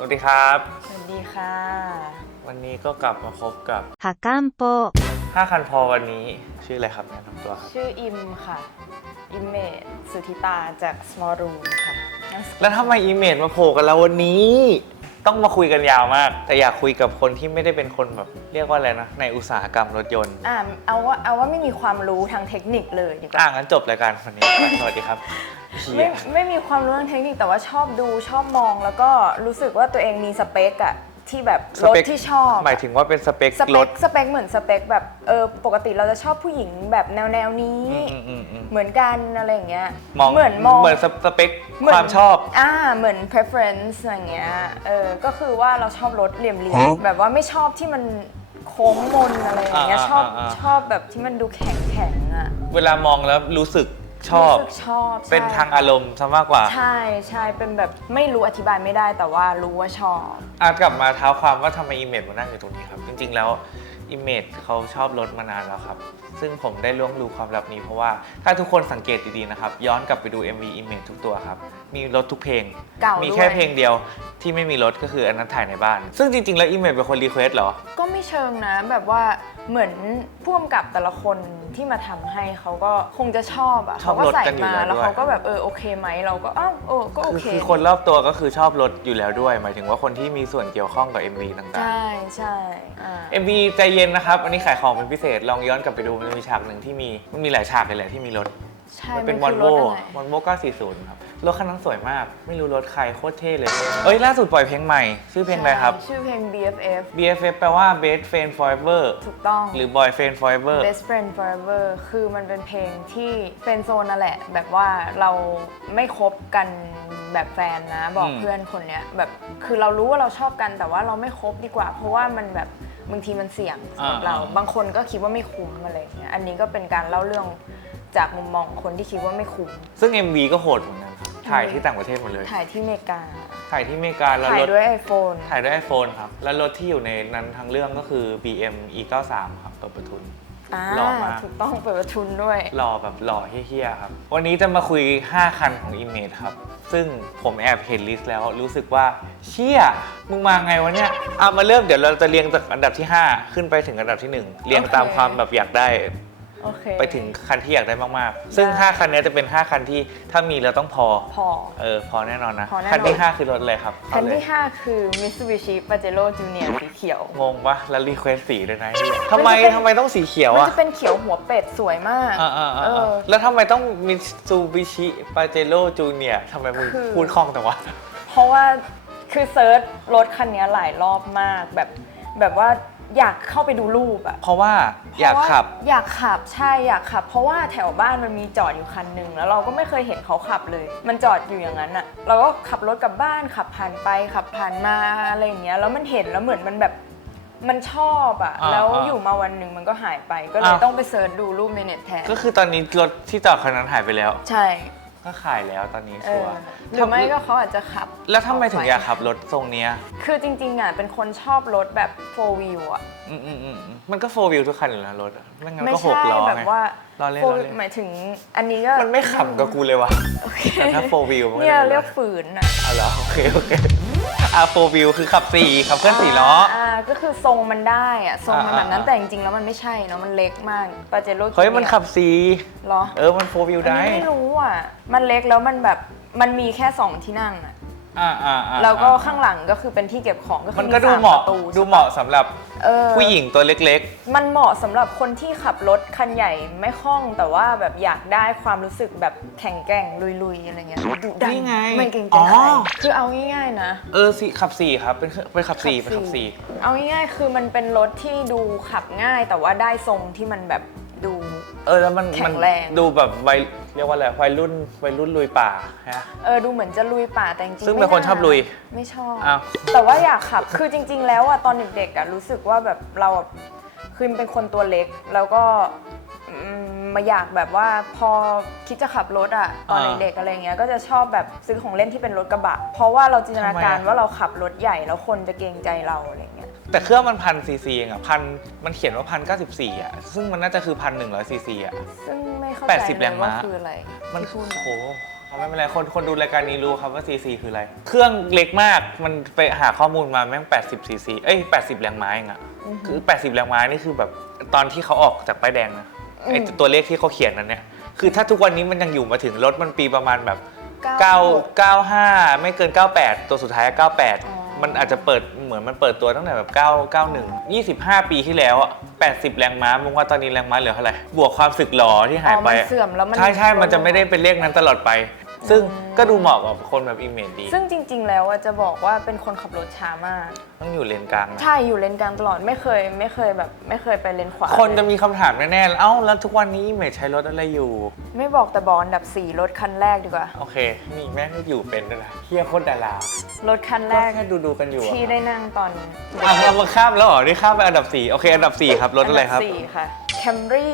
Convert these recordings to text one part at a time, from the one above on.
สวัสดีครับ สวัสดีค่ะ วันนี้ก็กลับมาพบกับหักก้ามโปห้าคันพอวันนี้ชื่ออะไรครับแนะนำตัวชื่ออิมค่ะ อิมเมจสุธิตาจาก Small Room ค่ะ แล้วทำไมอิมเมจมาโผล่กันแล้ววันนี้ ต้องมาคุยกันยาวมาก แต่อยากคุยกับคนที่ไม่ได้เป็นคนแบบเรียกว่าอะไรนะ ในอุตสาหกรรมรถยนต์ อ่าเอาว่าเอาว่าไม่มีความรู้ทางเทคนิคเลยดีกว่าอ่างั้นจบรายการวันนี้ไปสวัสดีครับเชีไม่ยไม่มีความรู้ทางเทคนิคแต่ว่าชอบดูชอบมอง แล้วก็รู้สึกว่าตัวเองมีสเปคอะ ที่แบบรถที่ชอบหมายถึงว่าเป็นสเปคสเปรคถสเปคเหมือนสเปคแบบเออปกติเราจะชอบผู้หญิงแบบแนวแนวๆนี้ อืมอืมอืม เหมือนกันอะไรอย่างเงี้ยมองเหมือนมอง เหมือนสเปคเหมือนความชอบ อ่า เหมือน preference อย่างเงี้ย เออ ก็คือว่าเราชอบรถเหลี่ยมๆแบบว่าไม่ชอบที่มันโค้งมนอะไรอย่างเงี้ย อ่าชอบอ่าอ่า ชอบแบบที่มันดูแข็งแข็งๆอะ เวลามองแล้วรู้สึก ชอบ รู้สึกชอบใช่เป็นทางอารมณ์ซะมากกว่า ใช่ใช่เป็นแบบไม่รู้อธิบายไม่ได้แต่ว่ารู้ว่าชอบ อาจกลับมาเท้าความว่าทำไมอิมเมจมานั่งอยู่ตรงนี้ครับ จริงๆแล้วอิมเมจเขาชอบรถมานานแล้วครับ ซึ่งผมได้ล่วงรู้ความลับนี้เพราะว่าถ้าทุกคนสังเกตดีๆนะครับ ย้อนกลับไปดู MV Image ทุกตัวครับมีรถทุกเพลง เก่ามีมีแค่ด้วยเพลงเดียวที่ไม่มีรถก็คืออันนั้นถ่ายในบ้าน ซึ่งจริง ๆ แล้วอิมเมจเป็นคนรีเควสเหรอ ก็ไม่เชิงนะ แบบว่าเหมือนพ่วงกับแต่ละคนที่มาทำให้เขาก็คงจะชอบอะชอบเขาก็รถใส่กันอยู่มาแล้วแล้วด้วย เขาก็แบบเออโอเคไหมเราก็อ้าวเออก็โอคือเคคือคนรอบตัวก็คือชอบรถอยู่แล้วด้วย หมายถึงว่าคนที่มีส่วนเกี่ยวข้องกับ MV ต่างๆใช่ใช่อ่า MV ใจเย็นนะครับ อันนี้ขายของเป็นพิเศษ ลองย้อนกลับไปดูมันจะมีฉากหนึ่งที่มีมันมีหลายฉากเลยแหละที่มีรถ ใช่มันเป็นคืวอลรโว่ถอะไรวอลโว่940 ครับ รถคันนั้นสวยมาก ไม่รู้รถใครโคตรเท่เลย เอ้ย ล่าสุดปล่อยเพลงใหม่ ชื่อเพลงอะไรครับใช่ชื่อเพลง BFF BFF แปลว่า Best Friend Forever ถูกต้อง หรือ Boy Friend Forever Best Friend Forever คือมันเป็นเพลงที่เป็นโซนนั่นแหละ แบบว่าเราไม่คบกันแบบแฟนนะ บอกอืมเพื่อนคนเนี้ยแบบคือเรารู้ว่าเราชอบกันแต่ว่าเราไม่คบดีกว่า เพราะว่ามันแบบบางทีมันเสี่ยงสำหรับเรา บางคนก็คิดว่าไม่คุ้มอะไรอย่างเงี้ย อันนี้ก็เป็นการเล่าเรื่อง จากมุมมองคนที่คิดว่าไม่คุ้มซึ่ง MV ก็โหดเหมือนกันครับถ่ายที่ต่างประเทศหมดเลย ถ่ายที่อเมริกา ถ่ายที่อเมริกาแล้วถ่ายรถด้วย iPhone ถ่ายด้วย iPhone ครับ แล้วรถที่อยู่ในนั้นทั้งเรื่องก็คือ BM E93 ครับเปิดประทุน อ่าหล่อมาก ถูกต้องเปิดประทุนด้วย หล่อแบบหล่อเฮี้ยๆครับ วันนี้จะมาคุย 5 คันของ Image ครับ ซึ่งผมแอบเห็นลิสต์แล้วรู้สึกว่า เชี่ย มึงมาไงวะเนี่ยเอามาเริ่มเดี๋ยวเราจะเรียงจากอันดับที่ 5 ขึ้นไปถึงอันดับที่ 1 เรียงตามโอเคความแบบอยากได้ โอเคไปถึงคันที่อยากได้มากๆ ซึ่ง ได้ 5 คันนี้จะเป็น 5 คันที่ถ้ามีแล้วต้องพอ พอ เออ พอแน่นอนนะ พอแน่นอน คันที่ 5 คือรถอะไรครับคันเอาเลยที่5คือ Mitsubishi Pajero Junior สีเขียวงงปะแล้วรีเควสสีด้วยนะทำไมมันจะเป็นทำไมต้องสีเขียวมันอะจะเป็นเขียวหัวเป็ดสวยมาก อ่าอ่าอ่าเออ แล้วทำไมต้องมิตซูบิชิปาเจโร่จูเนียทำไมมึงคือ พูดคล่องแต่ว่า เพราะว่าคือเซิร์ชรถคันนี้หลายรอบมากแบบแบบว่า อยากเข้าไปดูรูปอะเพราะว่าอยากขับ เพระว่อยากขับใช่อยากขับ เพราะว่าแถวบ้านมันมีจอดอยู่คันหนึ่งแล้วเราก็ไม่เคยเห็นเขาขับเลย มันจอดอยู่อย่างนั้นอะเราก็ขับรถกลับบ้านขับผ่านไปขับผ่านมาอะไรอย่างเงี้ยแล้วมันเห็นแล้วเหมือนมันแบบมันชอบอะอ่าแล้วอ่าอยู่มาวันหนึ่งมันก็หายไปก็เลยอ้าว ต้องไปเซิร์ชดูรูปในเน็ตแทนก็คือตอนนี้รถที่จอดคันนั้นหายไปแล้ว ใช่ ก็ขายแล้วตอนนี้เอชัอวร์หรือไม่ก็เขาอาจจะขับแล้วทำไมถึงอยากไปขับรถทรงเนี้ยคือจริงๆอะเป็นคนชอบรถแบบ four wheel อะ อืมอืมอืมอืมมันก็โฟวิวทุกคันอยู่แล้วรถอะไม่งั้นไม่ก็หกใช่ล้อแบบไง ว่าล้อเล่น four ล้อเล่น หมายถึงอันนี้ก็มันไม่ขำกับกูเลยว่ะโอเคแต่ถ้าโฟวิวมันก็เนี่ยจะเรียกฝืนอะอ๋อเหรอโอเคโอเค อะโฟวิวคือขับสี่ขับเคลื่อนสี่ล้อ อ่าก็คือทรงมันได้อะทรงมันแบบนั้นอ่า แต่จริงๆแล้วมันไม่ใช่เนาะมันเล็กมากปาเจโร่เฮ้ยมันขับสี่เหรอเออมันโฟวิวอันได้ นี้ไม่รู้อะ มันเล็กแล้วมันแบบมันมีแค่สองที่นั่งอะ อ่าอ่าอ่าแล้วก็ข้างหลังก็คือเป็นที่เก็บของก็คืมันอก็ดูสเหมาะประตูดูเหมาะสำหรับเออผู้หญิงตัวเล็ก มันเหมาะสำหรับคนที่ขับรถคันใหญ่ไม่คล่องแต่ว่าแบบอยากได้ความรู้สึกแบบแข็งแกร่งลุยๆอะไรเงี้ยดุดันนี่ไงไม่เกรงใจอ๋อใครคือเอาง่ายๆนะ ๆ เออสี่ขับสี่ครับเป็นเป็นขับสี่เป็นขับสี่ เอาง่ายๆ คือมันเป็นรถที่ดูขับง่ายแต่ว่าได้ทรงที่มันแบบดู เออแล้วมันแข็มันงแรงดูแบบวัย เรียกว่าอะไรวัยรุ่นวัยรุ่นลุยป่าฮะ เออดูเหมือนจะลุยป่าแต่จริงๆซึ่งเป็นคนไม่าชอบลุยไม่ชอบ อ้าว แต่ว่าอยากขับ คือจริง ๆ แล้วอะตอนเด็กๆอะรู้สึกว่าแบบเราอะคือเป็นคนตัวเล็ก แล้วก็อืมมาอยากแบบว่าพอคิดจะขับรถอะตอนอ่าเด็กๆอะไรเงี้ยก็จะชอบแบบซื้อของเล่นที่เป็นรถกระบะ เพราะว่าเราจินตนาการทำไมอะ ว่าเราขับรถใหญ่แล้วคนจะเกรงใจเราอะไรเงี้ย แต่เครื่องมันพันซีซีเองอะพันมันเขียนว่าพันเก้าสิบสี่อะซึ่งมันน่าจะคือพันหนึ่งร้อยซีซีอะซึ่งไม่เข้าแปใจดสิบเลแรยงว่าม้าคืออะไรมันที่พูดโอ้โหไม่เป็นไรคนคนดูรายการนี้รู้ครับว่า CC คืออะไร เครื่องเล็กมากมันไปหาข้อมูลมาแม่ง80 CC เอ้ย80 แรงม้าเองอะอือหือคือ 80 แรงม้านี่คือแบบตอนที่เขาออกจากป้ายแดงนะไออืม ตัวเลขที่เขาเขียนนั้นเนี่ยคือถ้าทุกวันนี้มันยังอยู่มาถึงรถมันปีประมาณแบบ เก้า 9 95 ไม่เกิน 98 ตัวสุดท้ายอ๋อ98 มันอาจจะเปิดเหมือนมันเปิดตัวตั้งแต่แบบ9 91 25 ปีที่แล้วอะ80 แรงม้ามึงว่าตอนนี้แรงม้าเหลือเท่าไหร่บวกความสึกหรอที่หายอ๋อไปมันอะเสื่อมแล้วมันใช่ใช่มันจะไม่ได้เป็นเลขนั้นตลอดไป ซึ่งอืมก็ดูเหมาะกับคนแบบอิมเมจดี ซึ่งจริง ๆ แล้วอะจะบอกว่าเป็นคนขับรถช้ามาก ต้องอยู่เลนกลางนะใช่อยู่เลนกลางตลอดไม่เคยไม่เคยแบบ ไม่เคยไปเลนขวาคนจะเลยมีคำถามแน่ๆ เอ้าแล้วทุกวันนี้อิมเมจใช้รถอะไรอยู่ ไม่บอกแต่บอกอันดับ 4 รถคันแรกดีกว่า โอเคมีแม่งก็อยู่เป็นด้วยนะเฮียโคตรดารารถคันแรก็กแค่ดูๆกันอยู่อะที่ได้นั่งตอนอะเอามาข้ามแล้วเหรอ นี่ข้ามไปอันดับ4โอเค อันดับ4ครับรถอะไรครับนดัสี่ค่ะ Camry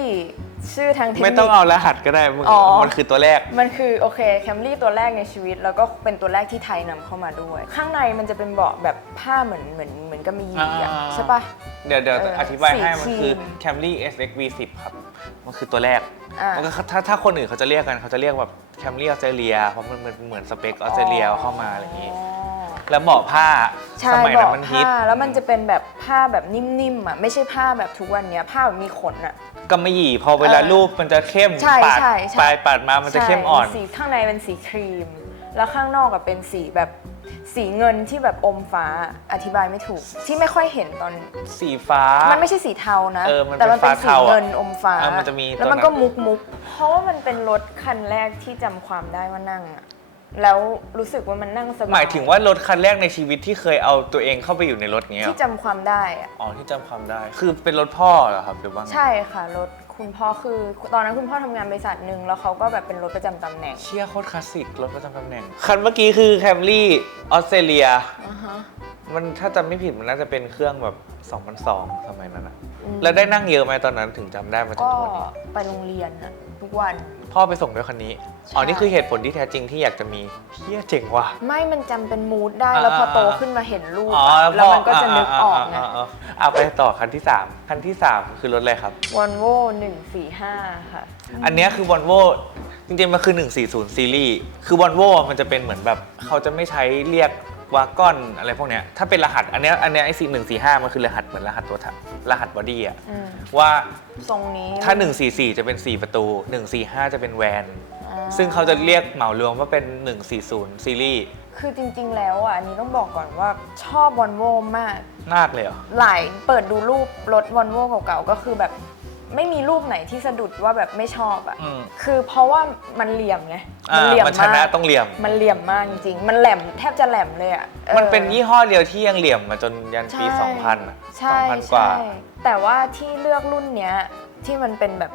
ชื่อทางเทคนิค ไม่ต้องเอารหัสก็ได้มึงอ๋อ มันคือตัวแรก มันคือโอเคแคมรี่ตัวแรกในชีวิต แล้วก็เป็นตัวแรกที่ไทยนำเข้ามาด้วย ข้างในมันจะเป็นเบาะแบบผ้าเหมือนเหมือนเหมือนกับมียีอะอ่า ใช่ปะ เดี๋ยวเดี๋ยวเออออธิบายให้สีมันคือครีม Camry SX V10 ครับ มันคือตัวแรก อ่ามันก็ถ้าถ้าคนอื่นเขาจะเรียกกันเขาจะเรียกแบบ Camry ออสเตรเลียเพราะมันมันเหมือนสเปคออสเตรเลียเข้ามาอะไรอย่างงี้ แล้วเบาะผ้าใช่สมัยนั้นเบาะมันฮิตผ้าแล้วมันจะเป็นแบบผ้าแบบนิ่มๆอะไม่ใช่ผ้าแบบทุกวันเนี้ยผ้าแบบมีขนอะ กำมะหยี่พอเวลาเออรูปมันจะเข้มใช่ปาดใช่ใช่ ปลายปาดมามันจะเข้มอ่อน ใช่สีข้างในเป็นสีครีม แล้วข้างนอกกับเป็นสีแบบสีเงินที่แบบอมฟ้าอธิบายไม่ถูก ที่ไม่ค่อยเห็นตอน สีฟ้า มันไม่ใช่สีเทานะ เออมันเป็นแต่มันเป็นฟ้าสีเทาอะเงินอมฟ้า เออมันจะมีแล้วมันตัวนั้นก็มุกมุกๆเพราะว่ามันเป็นรถคันแรกที่จำความได้ว่านั่งอะ แล้วรู้สึกว่ามันนั่งสบายหมายถึงว่ารถคันแรกในชีวิตที่เคยเอาตัวเองเข้าไปอยู่ในรถเงี้ยที่จำความได้อะอ๋อที่จำความได้ คือเป็นรถพ่อเหรอครับหรือว่าไงใช่ค่ะรถคุณพ่อคือตอนนั้นคุณพ่อทำงานบริษัทหนึ่งแล้วเขาก็แบบเป็นรถประจำตำแหน่งเชี่ยโคตรคลาสสิกรถประจำตำแหน่งคันเมื่อกี้คือ Camry ออสเตรเลีย อ่าฮะ มันถ้าจำไม่ผิดมันน่าจะเป็นเครื่องแบบ2002สมัยนั้นอะอืมแล้วได้นั่งเยอะไหมตอนนั้นถึงจำได้มาจนก็ทุกวันนี้ ไปโรงเรียนอะทุกวัน พ่อไปส่งด้วยคันนี้ อ๋อ นี่คือเหตุผลที่แท้จริงที่อยากจะมีเฮียเจ๋งว่ะ ไม่มันจำเป็นมูดได้อ่าแล้วพอโตอ่า ขึ้นมาเห็นรูปอ๋ออะแล้วมันก็จะนึกออกาไงาาอะไปต่อคันที่ 3 คันที่ 3 คือรถอะไรครับ วอลโว่หนึ่งสี่ห้าค่ะ อันเนี้ยคือ Volvo จริงๆ มันคือ 140 ซีรีส์ คือ Volvo มันจะเป็นเหมือนแบบ เขาจะไม่ใช้เรียก วากอนอะไรพวกเนี้ยถ้าเป็นรหัสอันเนี้ยอันเนี้ยไอ้สี่หนึ่งสี่ห้ามันคือรหัสเหมือนรหัสตัวถังรหัสบอดี้อะอืมว่าทรงนี้ถ้า 144 จะเป็น 4 ประตู 145 จะเป็นแวน อ่าซึ่งเขาจะเรียกเหมารวมว่าเป็น 140 ซีรีส์คือจริงๆ แล้วอะอันนี้ต้องบอกก่อนว่าชอบวอลโว่มาก มากเลยเหรอ หลายเปิดดูรูปรถวอลโว่เก่าๆ ก็คือแบบ ไม่มีรูปไหนที่สะดุดว่าแบบไม่ชอบอะ อืมคือเพราะว่ามันเหลี่ยมไง อ่าเหลี่ยมมันชมานะกต้องเหลี่ยม มันเหลี่ยมมากจริงๆ มันแหลมแทบจะแหลมเลยอะออ มันเป็นยี่ห้อเดียวที่ยังเหลี่ยมมาจนยันปี ใช่ 2000อะใช่2,000 กว่า ใช่แต่ว่าที่เลือกรุ่นเนี้ยที่มันเป็นแบบ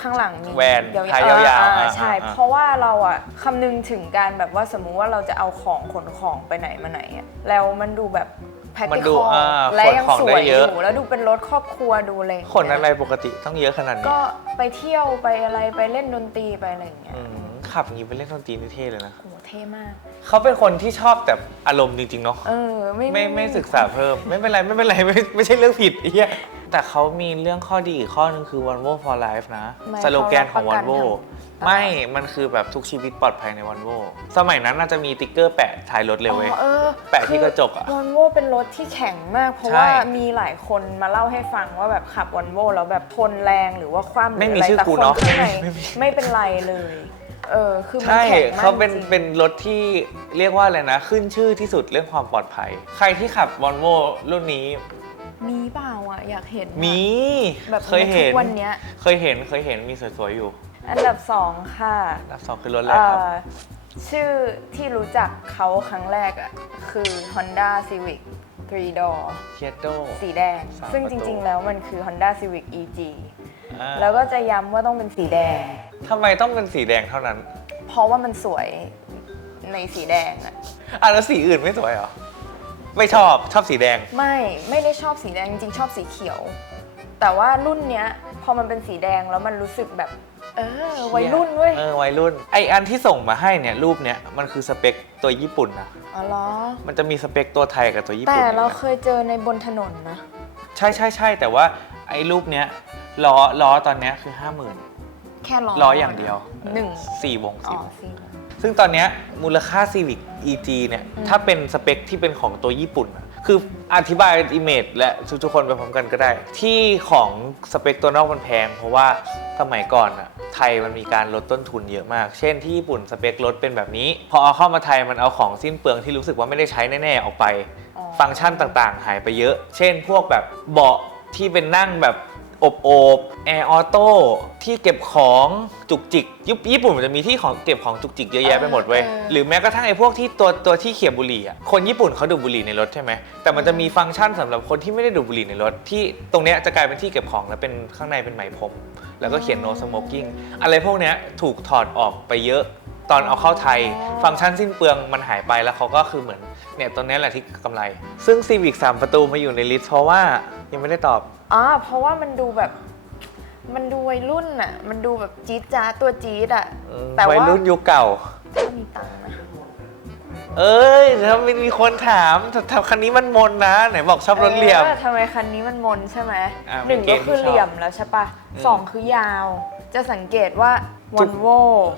ข้างหลังมีแวนยาวๆท้ายยาวๆอ่อ่าใช่ อ่า เพราะว่าเราอะคำนึงถึงการแบบว่าสมมุติว่าเราจะเอาของขนของไปไหนมาไหนอะแล้วมันดูแบบแพ มันดู practical อ่าและยังขนของสได้วยอเยอะ ยู่แล้วดูเป็นรถครอบครัวดูอะไรอย่างขเงี้ยนอะไรปกติต้องเยอะขนาดนี้ก็ไปเที่ยวไปอะไรไปเล่นดนตรีไปอะไรอย่างเงี้ยอืมขับอย่างนี้ไปเล่นดนตรีนี่เท่เลยนะโอ้โหเท่มาก เขาเป็นคนที่ชอบแต่อารมณ์จริงๆเนาะเออไม่ไม่ไม่ศึกษาเพิ่ม ไม่เป็นไรไม่เป็นไรไม่ไม่ใช่เรื่องผิดไอ้เหี้ย แต่เขามีเรื่องข้อดีอีกข้อหนึงคือ Volvo for life นะไม่สโลแกนของเขารับประกัน Volvo ทำไม่ มันคือแบบทุกชีวิตปลอดภัยใน Volvo สมัยนั้นน่าจะมีติ๊กเกอร์แปะท้ายรถเลยเว้ย อ๋อเออแปะที่กระจกอะวอลโว่เป็นรถที่แข็งมาก เพราะใช่ ว่ามีหลายคนมาเล่าให้ฟังว่าแบบขับวอลโว่แล้วแบบทนแรงหรือว่าคว่ำหรือไม่มีอะไรชื่อแต่กูคนเนาะข้างในไม่มี ไม่เป็นไรเลย เออ คือมันใช่แข็งมากเขาเป็นจริงๆ เป็นรถที่เรียกว่าอะไรนะ ขึ้นชื่อที่สุดเรื่องความปลอดภัย ใครที่ขับ Volvo รุ่นนี้ มีเปล่าอะอยากเห็นอะมีแบบเคยเห็นทุกวันเนี้ยเคยเห็นเคยเห็นมีสวยๆอยู่ อันดับสองค่ะอันดับสองคือรถอะไรเอ่ครับอชื่อที่รู้จักเขาครั้งแรกอะคือ Honda Civic 3 door เคียโดสีแดงสามซึ่งประจตูริงๆ แล้วมันคือ Honda Civic EG แล้วก็จะย้ำว่าต้องเป็นสีแดงทำไมต้องเป็นสีแดงเท่านั้น เพราะว่ามันสวยในสีแดงอะอะแล้วสีอื่นไม่สวยเหรอ ไม่ชอบชอบสีแดง ไม่ไม่ได้ชอบสีแดงจริงๆชอบสีเขียว แต่ว่ารุ่นเนี้ยพอมันเป็นสีแดงแล้วมันรู้สึกแบบ เออวัยรุ่นเว้ยเออวัยรุ่นไออันที่ส่งมาให้เนี่ยรูปเนี่ยมันคือสเปคตัวญี่ปุ่นนะอ๋อเหรอมันจะมีสเปคตัวไทยกับตัวญี่แต่ปุ่นเราอีกนะเคยเจอในบนถนนนะใช่ใช่ใช่แต่ว่าไอ้รูปเนี้ยล้อล้อตอนเนี้ยคือห้าหมื่นแค่ล้อล้ออย่างเดียวหนึ่งสี่วงอ๋สี่อวงสี่ ซึ่งตอนเนี้ยมูลค่า Civic EG เนี่ยอืมถ้าเป็นสเปคที่เป็นของตัวญี่ปุ่นอะคืออธิบาย image และทุกๆคนไปพร้อมกันก็ได้ ที่ของสเปคตัวนอกมันแพง เพราะว่าสมัยก่อนอะไทยมันมีการลดต้นทุนเยอะมาก เช่นที่ญี่ปุ่นสเปครถเป็นแบบนี้ พอเอาเข้ามาไทยมันเอาของสิ้นเปลืองที่รู้สึกว่าไม่ได้ใช้แน่ๆออกไปอ๋อฟังก์ชันต่างๆ หายไปเยอะ เช่น พวกแบบเบาะที่เป็นนั่งแบบ อบโอบแอร์ออโต้ที่เก็บของจุกจิกยุญี่ปุ่นมันจะมีที่ของเก็บของจุกจิกเยอะแยะไปหมดเว้ยเออ หรือแม้กระทั่งไอ้พวกที่ตัวตัวที่เขียบบุหรี่อะคนญี่ปุ่นเขาดูดบุหรี่ในรถใช่ไหมแต่มันจะมีฟังก์ชันสำหรับคนที่ไม่ได้ดูดบุหรี่ในรถที่ตรงเนี้ยจะกลายเป็นที่เก็บของแล้วเป็นข้างในเป็นไหมพรมแล้วก็เขียน no smoking อะไรพวกเนี้ยถูกถอดออกไปเยอะ ตอนเอาเข้าไทย ฟังก์ชันสิ้นเปลืองมันหายไปแล้วเขาก็คือเหมือนเนี่ยตัวเนี้ยแหละที่กำไร ซึ่ง Civic 3 ประตูมาอยู่ในลิสต์เพราะว่ายังไม่ได้ตอบ อ๋อเพราะว่ามันดูแบบ มันดูวัยรุ่นอะมันดูแบบจี๊ดจ้าดตัวจี๊ดอะอืมแต่ว่าวัยรุ่นยุคเก่า ถ้ามีตังค์นะเอ้ยถ้ามีมีคนถามแต่แต่คันนี้มันมนนะ ไหนบอกชอบรถเหลี่ยม ออทำไมคันนี้มันมนใช่ไหมอ่าหนึ่งเป็นเกก็ณฑ์ที่คือชอบเหลี่ยมแล้วใช่ปะอืม สองคือยาว จะสังเกตว่าจุวักนโว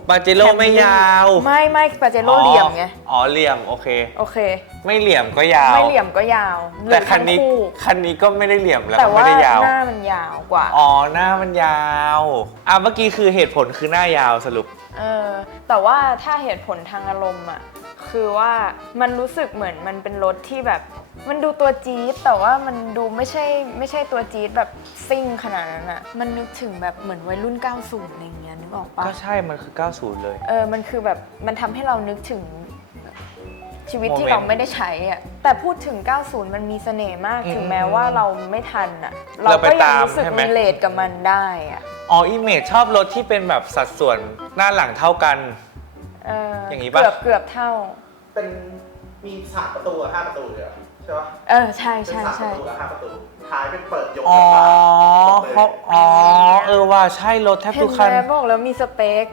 ปาเจโร่ไม่ยาว ไม่ไม่ปาเจโร่เหลี่ยมไง อ๋อเหลี่ยมโอเค โอเค ไม่เหลี่ยมก็ยาว ไม่เหลี่ยมก็ยาวหรือแต่คันนี้ทั้งคันนี้ก็ไม่ได้เหลี่ยมแล้วแต่ก็ว่าไม่ได้ยาวหน้ามันยาวกว่า อ๋อหน้ามันยาวอะเมื่อกี้คือเหตุผลคือหน้ายาวสรุป เออแต่ว่าถ้าเหตุผลทางอารมณ์อะคือว่ามันรู้สึกเหมือนมันเป็นรถที่แบบ มันดูตัวจี๊ดแต่ว่ามันดูไม่ใช่ไม่ใช่ตัวจี๊ดแบบซิ่งขนาดนั้นอะมันนึกถึงแบบเหมือนวัยรุ่น 90อะไรอย่างเงี้ยนึกออกปะก็ใช่มันคือ 90 เลย เออมันคือแบบมันทำให้เรานึกถึง ชีวิตที่โมเมนต์เราไม่ได้ใช้อะแต่พูดถึง 90 มันมีเสน่ห์มากอืมถึงแม้ว่าเราไม่ทันอะ เราเราไปก็ยัตางมรู้สึกใช่ไหมรีเลทกับมันได้อะอ๋ออิเมจชอบรถที่เป็นแบบสัดส่วนหน้าหลังเท่ากันเอออย่างงี้ปะเกือบเกือบเท่า เป็นมีสามประตูกับห้าประตูเลยเหรอใช่ปะเออใช่เป็นใช่สามปใช่ระตูกับห้าประตูท้ายเป็นเปิดยกอ๋อกระบะเพราะอ๋อเออว่าใช่รถแทบเห็ทุนกไหคันมบอกแล้วมีสเปค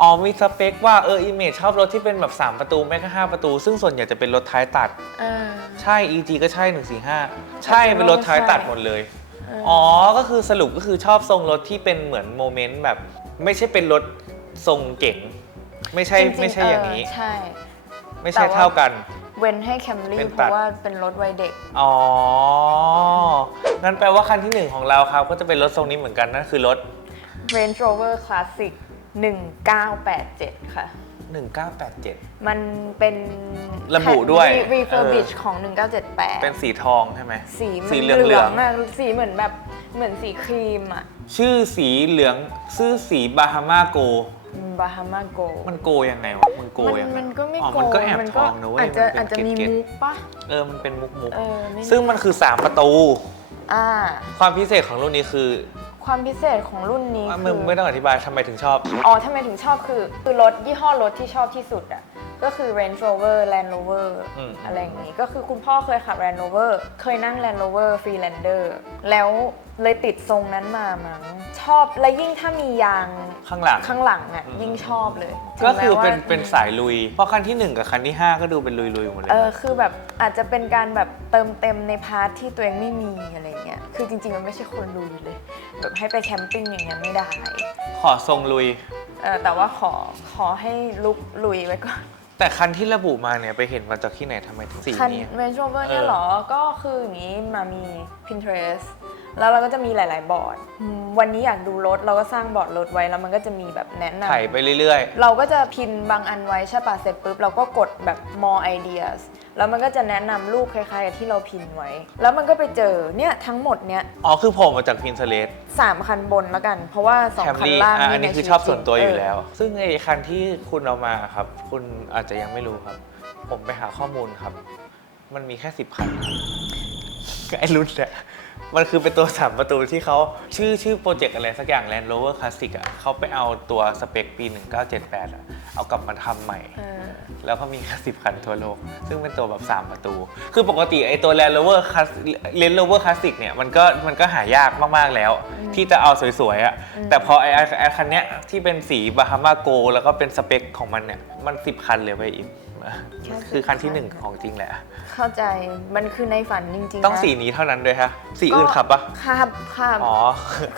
อ๋อมีสเปคว่าเอออิเมจชอบรถที่เป็นแบบ 3 ประตูไม่ก็5ประตู ซึ่งส่วนใหญ่จะเป็นรถท้ายตัด เออ ใช่ EG ก็ใช่ 145 ใช่เป็นรถท้ายตัดหมดเลย เอออ๋อ ก็คือสรุปก็คือชอบทรงรถที่เป็นเหมือนโมเมนต์แบบ ไม่ใช่เป็นรถทรงเก๋งไม่ใช่จริงๆไม่ใช่อย่างนี้ เใช่ ไม่ใช่เท่ากัน เว้นให้แคมเป็รี่นเพตัด ราะว่าเป็นรถวัยเด็ก อ๋อ งั้นแปลว่าคันที่หนึ่งของเราครับ ก็จะเป็นรถทรงนี้เหมือนกันนั่นคือรถ Range Rover Classic 1987 ค่ะ 1987 มันเป็นระบุด้วยรี refurbish เออของ 1978 เป็นสีทองใช่ไหมสีมันสีเหลืองเหลืองอะสีเหมือนแบบเหมือนสีครีมอะชื่อสีเหลืองชื่อสีบาฮามาโกบาฮามาโก มันโกยังไงวะ มันโกมันยังไงมันก็ไม่อ๋อโกมันก็แอบมันทองนะเว้ยอาจจะมันเป็นอาจจะมีเกล็ดๆมุกปะเออ มันเป็นมุกมุกๆเออไม่ซึ่งมันคือ 3 ประตู อ่า ความพิเศษของรุ่นนี้คือ ความพิเศษของรุ่นนี้อะคืมึงไม่ต้องอธิบายทำไมถึงชอบ อ๋อทำไมถึงชอบคือ คือรถยี่ห้อรถที่ชอบที่สุดอะ ก็คือ Range Rover Land Rover อืม อะไรอย่างงี้ ก็คือคุณพ่อเคยขับ Land Rover เคยนั่ง Land Rover Freelander แล้วเลยติดทรงนั้นมามั้งชอบและยิ่งถ้ามียางข้างหลัง ข้างหลังอะ อืม ยิ่งชอบเลยก็ถึงแม้คือเป็นว่าเป็นสายลุย เพราะคันที่1 กับคันที่ 5 ก็ดูเป็นลุยๆหมดเลย เออนะคือแบบอาจจะเป็นการแบบเติมเต็มในพาร์ทที่ตัวเองไม่มีอะไรเงี้ย คือจริงๆ มันไม่ใช่คนลุยเลย แบบให้ไปแคมปิ้งอย่างเงี้ยไม่ได้ขอทรงลุย เออแต่ว่าขอขอให้ลุกลุยไว้ก่อน แต่คันที่ระบุมาเนี่ยไปเห็นมาจากที่ไหนทำไมถึงสีคัน นี้ Range Rover เออเนี่ยเหรอ ก็คืออย่างนี้มามี Pinterest แล้วเราก็จะมีหลาย ๆ บอร์ดอืมวันนี้อยากดูรถเราก็สร้างบอร์ดรถไว้แล้วมันก็จะมีแบบแนะนำถ่ายไปเรื่อย เราก็จะพินบางอันไว้ใช่ปะเสร็จปุ๊บเราก็กดแบบ more ideas แล้วมันก็จะแนะนำรูปคล้ายๆกับที่เราพินไว้ แล้วมันก็ไปเจอเนี่ยทั้งหมดเนี่ยๆ อ๋อ คือโผมมาจากพินเ l เลสสามคันบนแล้วกัน เพราะว่าสองแคมคันรี่ล่างอะอันนี้ใคือชอบส่วนตัวอยู่เแล้ว ซึ่งไอ้คันที่คุณเอามาครับ คุณอาจจะยังไม่รู้ครับ ผมไปหาข้อมูลครับ มันมีแค่สิบคันไอ้รุ่นเนี่ย มันคือเป็นตัวสามประตูที่เขาชื่อชื่อโปรเจกต์อะไรสักอย่าง Land Rover Classic อะเขาไปเอาตัวสเปคปี 1978 อะ เอากลับมาทำใหม่ เออ แล้วก็มีแค่สิบคันทั่วโลก ซึ่งเป็นตัวแบบ 3 ประตู คือปกติไอ้ตัว Land Rover Classic Land Rover Classic เนี่ย มันก็มันก็หายากมาก ๆ แล้ว ที่จะเอาสวย ๆอะ แต่พอไอ้ไอ้ไอ้คันเนี้ยที่เป็นสีบาฮามาโก แล้วก็เป็นสเปคของมันเนี่ย มัน 10 คันเลยไปอีก นะแค่คือคันที่สีหนึ่งคัน ของจริงแหละ เข้าใจมันคือในฝันจริงๆต้องนะสีนี้เท่านั้นด้วยฮะ สีอื่นขับปะขับขับอ๋อ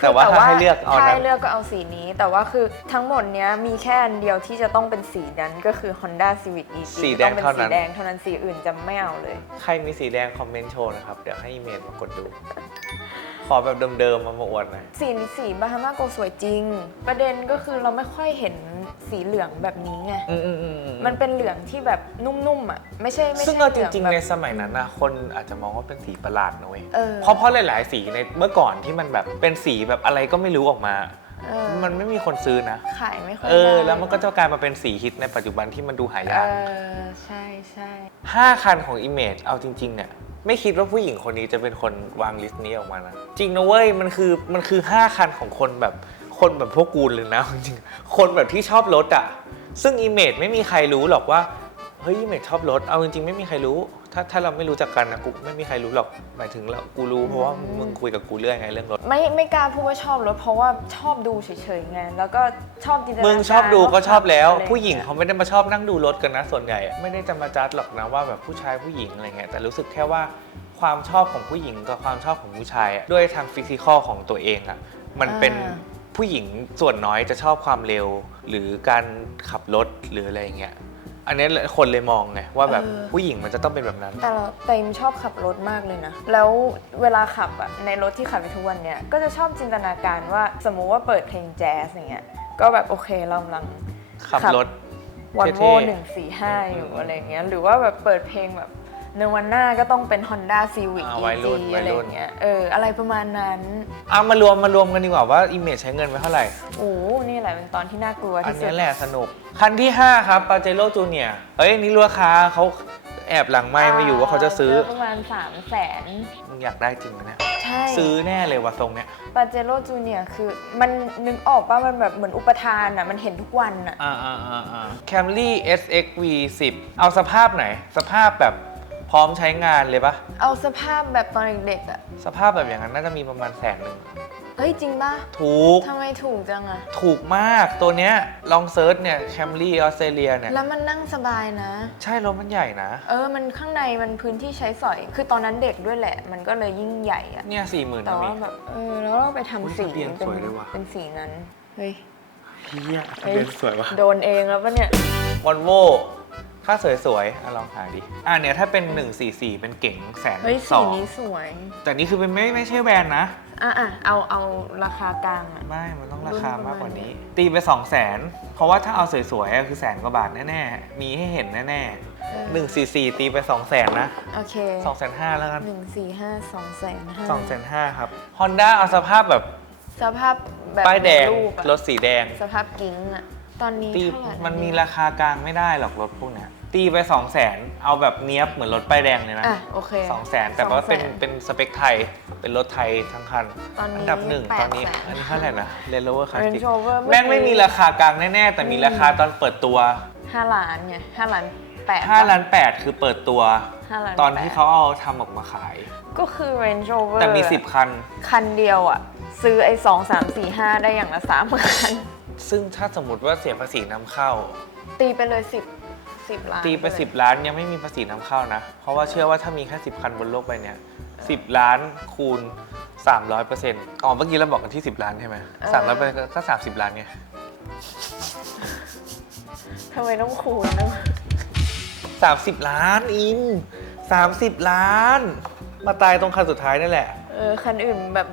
แต่ว่าถ้าให้เลือกเอาถ้านั้ให้นเลือกก็เอาสีนี้ แต่ว่าคือทั้งหมดเนี้ยมีแค่อันเดียวที่จะต้องเป็นสีนั้นก็คือ Honda Civic EG สีแดงต้องเป็นเท่าสีนั้นแดงเท่านั้นสีอื่นจะไม่เอาเลย ใครมีสีแดงคอมเมนต์โชว์นะครับ เดี๋ยวให้อีเมลมากดดู ขอแบบเดิมๆมามาอวดหน่อย สีสีบาฮามาโกสวยจริง ประเด็นก็คือเราไม่ค่อยเห็น สีเหลืองแบบนี้ไง อืมอืมอืมอืมันเป็นเหลืองที่แบบนุ่มๆอะ ไม่ใช่ไม่ใช่ซึ่งเราจหลืริงแบบๆในสมัยนั้นนะคนอาจจะมองว่าเป็นสีประหลาดนะเว้ยเออเพราะเพราะหลาย ๆ สีในเมื่อก่อนที่มันแบบเป็นสีแบบอะไรก็ไม่รู้ออกมา เออ มันไม่มีคนซื้อนะ ขายไม่ค่อยเออ ได้แล้วมันก็จะกลายมาเป็นสีฮิตในปัจจุบันที่มันดูหายากเออใช่ใช่ห้าคันของ Image เอาจริง ๆ เนี่ย ไม่คิดว่าผู้หญิงคนนี้จะเป็นคนวางลิสต์นี้ออกมานะ จริงนะเว้ย มันคือมันคือ 5 คันของคนแบบ คนแบบพวกกูเลยนะจริงๆคนแบบที่ชอบรถอะ่ะ ซึ่ง Image ไม่มีใครรู้หรอกว่าเฮ้ย Image ชอบรถเอาจริงๆไม่มีใครรู้ ถ้าถ้าเราไม่รู้จักกันนะกูไม่มีใครรู้หรอกหมายถึงเรากูรู้เพราะว่ามึงคุยกับกูเรื่องไงเรื่องรถไม่ไม่กล้าพูดว่าชอบรถเพราะว่าชอบดูเฉยๆไงแล้วก็ชอบจินตนาการมึงชอบดูก็ชอบแล้วอะไรผู้หญิงเยเขาไม่ได้มาชอบนั่งดูรถกันนะส่วนใหญ่อะไม่ได้จะมาจัดหรอกนะว่าแบบผู้ชายผู้หญิงอะไรเงี้ยแต่รู้สึกแค่ว่าความชอบของผู้หญิงกับความชอบของผู้ชายอะด้วยทางฟิสิกอลของตัวเองอะมันเป็น ผู้หญิงส่วนน้อยจะชอบความเร็ว หรือการขับรถหรืออะไรเงี้ยอันนี้คนเลยมองไงว่าแบบผู้หญิงมันจะต้องเป็นแบบนั้น แต่แต่อิมชอบขับรถมากเลยนะ แล้วเวลาขับอะในรถที่ขับอยู่ทุกวันเนี้ยก็จะชอบจินตนาการว่าสมมุติว่าเปิดเพลงแจ๊สอย่างเงี้ยก็แบบโอเคเรากำลังขับรถวันโวเท่ๆหนึ่งสี่ห้าอยู่อะไรเงี้ยหรือว่าแบบเปิดเพลงแบบ เนวันหน้าก็ต้องเป็น Honda Civic อ่า EG วัยรุ่นวัอะยไรรุ่นเงี้ยเอออะไรประมาณนั้นเอามารวมมารวมกันดีกว่าว่า Image ใช้เงินไปเท่าไหร่ โอ้นี่แหละเป็นตอนที่น่ากลัวอันที่สุนี้ด แหละสนุก คันที่ 5 ครับปาเจโร่จูเนียเอ้ยนี่ราคาเขาแอบหลังไม้มาอยู่ว่าเขาจะซื้อประมาณ3 0 0แสนมึงอยากได้จริงไหมเนี่ยใช่ซื้อแน่เลยว่ะทรงเนี้ยปาเจโร่จูเนียคือมันนึกออกป่ะ มันแบบเหมือนอุปทานอะ มันเห็นทุกวันอะ อ่าอ่าอ่าอ่า Camry SXV 10เอาสภาพไหน สภาพแบบพ ร้อมใช้งานเลยปะเอาสภาพแบบตอนเด็กๆอะสภาพแบบอย่างนั้นน่าจะมีประมาณแสนหนึ่งเฮ้ยจริงป่ะถูก ทำไมถูกจังอะถูกมากตัวเนี้ยลองเซิร์ชเนี่ย Camry ออสเตรเลียเนี่ย แล้วมันนั่งสบายนะ ใช่รถมันใหญ่นะ เออมันข้างในมันพื้นที่ใช้สอย คือตอนนั้นเด็กด้วยแหละ มันก็เลยยิ่งใหญ่อะเนี่ยสี่หมื่นแต่มีว่าแบบเออแล้วเราไปทำอุ๊ยสีทะเบียนเป็นสวยเลยว่ะ เป็นสีนั้นเฮ้ยเฮียเฮ้ยเป็นสวยว่ะโดนเองแล้วปะเนี่ย วอลโว ถ้าสวยๆอะลองหาดิ อะเนี่ยถ้าเป็น 144 เป็นเก๋งแสนเฮ้ยสสีองนี้สวย แต่นี่คือเป็นไม่ไม่ใช่แวนนะ อะอะเอาเอาราคากลางอะ ไม่ มันต้องราคามากกว่านี้รุ่นประมาณนี้ตีไป 2 0 0 0 0นเพราะว่าถ้าเอาสวยๆอะคือแสนกว่าบาทแน่ๆ มีให้เห็นแน่เออๆ144 ตีไป 2 0 0 0 0นนะโอเค2 5 0 0 0แล้วกันหนึ่งสี่ห้าสองแสนห้า2 5 0 0 0ครับ Honda เอาสภาพแบบสภาพแบบป้ายแดงรูปอะรถสีแดง สภาพกิ้งอะ ตอนนี้ตีเท่าไหร่ะมันมีราคากลางไม่ได้หรอกรถพวกเนี้ย ตีไป2 0 0 0 0 0เอาแบบเนี้ยบเหมือนรถป้ายแดงเลยนะอะโอเคสองแสนแต่ว่าเป็น200,000 เป็นสเปคไทย เป็นรถไทยทั้งคันตอนนี้อัดับหนึ่ง800,000ตอนนี้อันนี้เท่าไหร่นะเรนโรเวอร์คลาส Range สิก Rover แม่งไม่มีราคากลางแน่ๆ แต่มีราคาตอนเปิดตัวห้าล้านไงห้าล้านแปด5ล้าน8คือเปิดตัว ห้าล้านตอนแปดที่เขาเอาทำออกมาขาย ก็คือ Range Rover แต่มีอะ10 คัน คันเดียวอะ ซื้อไอ้สองสามสี่ห้าได้อย่างละสามคัน ซึ่งถ้าสมมติว่าเสียภาษีนำเข้า ตีไปเลยสิบ สิบล้านตีไปเลย10ล้านยังไม่มีภาษีนำเข้านะ เพราะว่าเชื่อว่าถ้ามีแค่10คันบนโลกใบเนี้ย10ล้านคูณ300เปอร์เซ็นต์อ๋อเมื่อกี้เราบอกกันที่10ล้านใช่ไหม300เปอร์เซ็นต์ก็30ล้านไงทำไมต้องคูณนะ30ล้านอิน30ล้าน มาตายตรงคันสุดท้ายนั่นแหละ เออ คันอื่นแบบ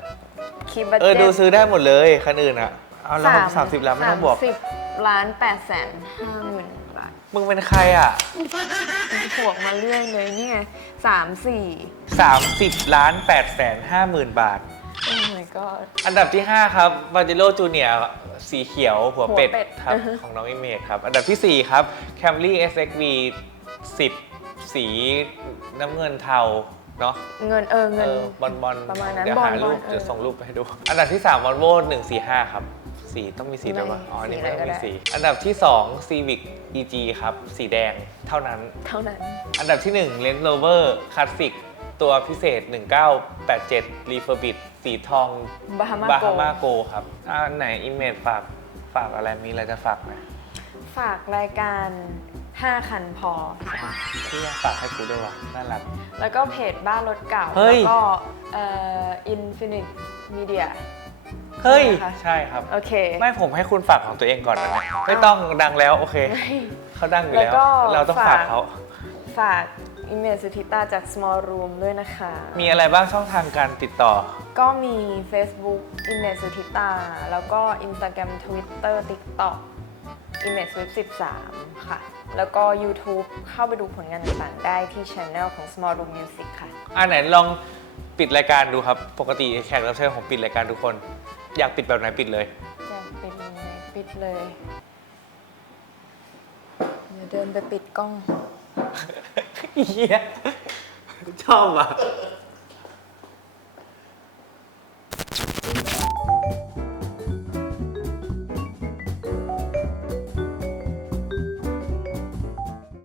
คิดบัตเออ ดูซื้อได้หมดเลย คันอื่นอะเอาแล้วสามสิบล้านไม่ต้องบวกสิบล้านแปดแสนห้าหมื่นบาทมึงเป็นใครอะบวกมาเรื่อยเลยนี่ไงสามสี่30ล้าน8แสน5หมื่นบาท โอ้ my god อันดับที่ 5 ครับบาจิโ o จูเนียสีเขียวหัวเป็ดหัวเป็ดครับ อือฮึ ของน้องอิเมจครับ อันดับที่4 ครับ Camry SXV 10 สีน้ำเงินเทาเนาะ เงินเออเงิเอนอบอลบอลประมาณนั้นเดี๋ยวหาบอลบอลรูปเออเดี๋ยวส่งรูปไปให้ดู อันดับที่3 Volvo 145ครับ สีต้องมีสีด้วยวะไม่อ๋ออันนี่สีไม่อะไรต้องก็มีได้สี อันดับที่ 2 Civic EG ครับ สีแดงเท่านั้น เท่านั้น อันดับที่ 1 Range Rover Classic ตัวพิเศษ 1987 Refurbish สีทอง Bahama บา Gold ฮามาโกครับอันไหนอิมเมจฝากฝากอะไรมีอะไรจะฝากไหมฝากรายการ 5 คันพอเชี่ยฝากให้กูด้วยวะน่ารัก แล้วก็เพจบ้านรถเก่า เฮ้แล้วยก็เอ่อ Infinite Media เฮ้ยใช่ไห มคะใช่ครับ โอเค ไม่ผมให้คุณฝากของตัวเองก่อนนะไม่ต้องดังแล้วโอเค เขาดังอยู่แล้แล้ววก็เราต้องฝากฝากเขา ฝากอิเมจสุธิตาจาก Small Room ด้วยนะคะ มีอะไรบ้างช่องทางการติดต่อ ก็มี Facebook Image สุธิตา แล้วก็ Instagram Twitter TikTok Image Swift 13 ค่ะ แล้วก็ YouTube เข้าไปดูผลงานต่างๆ ได้ที่ Channel ของ Small Room Music ค่ะ อ่าไหนลองปิดรายการดูครับ ปกติแขกรับเชิญผมปิดรายการทุกคน อยากปิดแบบไหนปิดเลย จะปิดยังไงปิดเลย เดี๋ยวเดินไปปิดกล้อง เฮียชอบอะ